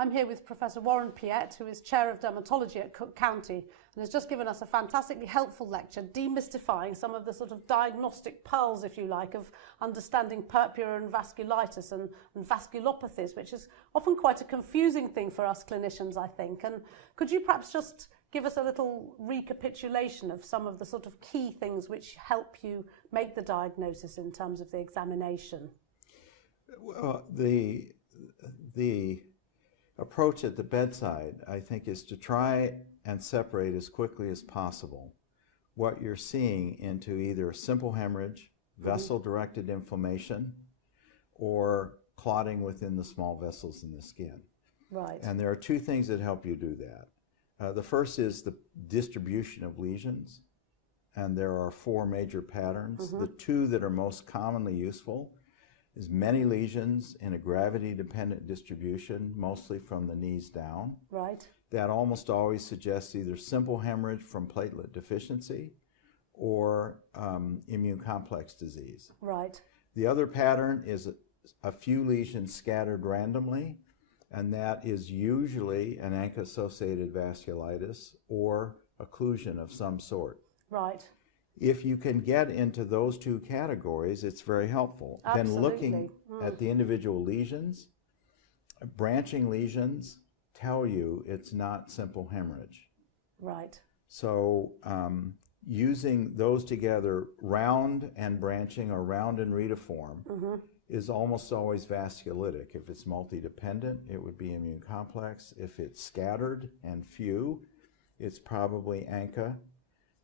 I'm here with Professor Warren Piette, who is Chair of Dermatology at Cook County, and has just given us a fantastically helpful lecture demystifying some of the sort of diagnostic pearls, if you like, of understanding purpura and vasculitis and vasculopathies, which is often quite a confusing thing for us clinicians, I think. And could you perhaps just give us a little recapitulation of some of the sort of key things which help you make the diagnosis in terms of the examination? Well, the approach at the bedside, I think, is to try and separate as quickly as possible what you're seeing into either simple hemorrhage, vessel-directed inflammation, or clotting within the small vessels in the skin. Right. And there are two things that help you do that. The first is the distribution of lesions, and there are four major patterns. The two that are most commonly useful is many lesions in a gravity-dependent distribution, mostly from the knees down. Right. That almost always suggests either simple hemorrhage from platelet deficiency or immune complex disease. Right. The other pattern is a few lesions scattered randomly, and that is usually an ANCA-associated vasculitis or occlusion of some sort. Right. If you can get into those two categories, it's very helpful. Absolutely. Then looking at the individual lesions, branching lesions tell you it's not simple hemorrhage. Right. So using those together, round and branching or round and retiform, is almost always vasculitic. If it's multi-dependent, it would be immune complex. If it's scattered and few, it's probably ANCA.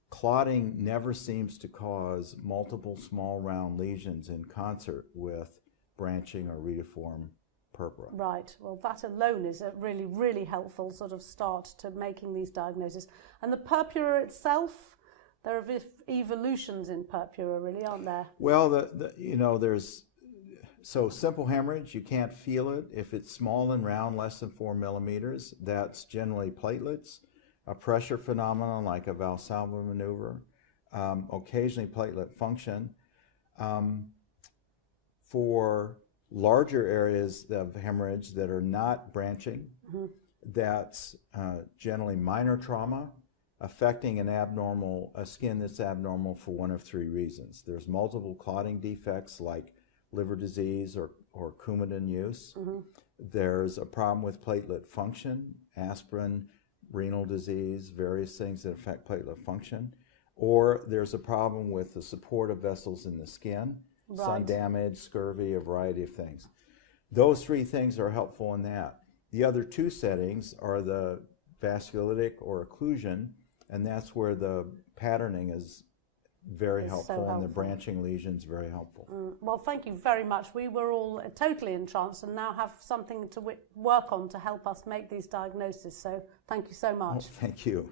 Clotting never seems to cause multiple small round lesions in concert with branching or retiform purpura. Right. Well, that alone is a really, really helpful sort of start to making these diagnoses. And the purpura itself, there are evolutions in purpura, really, aren't there? Well, there's so simple hemorrhage, you can't feel it. If it's small and round, less than 4 millimeters, that's generally platelets. A pressure phenomenon like a Valsalva maneuver, occasionally platelet function. For larger areas of hemorrhage that are not branching, that's generally minor trauma affecting a skin that's abnormal for one of three reasons. There's multiple clotting defects like liver disease or Coumadin use. There's a problem with platelet function, aspirin, renal disease, various things that affect platelet function, or there's a problem with the support of vessels in the skin, sun damage, scurvy, a variety of things. Those three things are helpful in that. The other two settings are the vasculitic or occlusion, and that's where the patterning is very helpful, and the branching lesions very helpful. Well, thank you very much. We were all totally entranced and now have something to work on to help us make these diagnoses. So thank you so much. Well, thank you.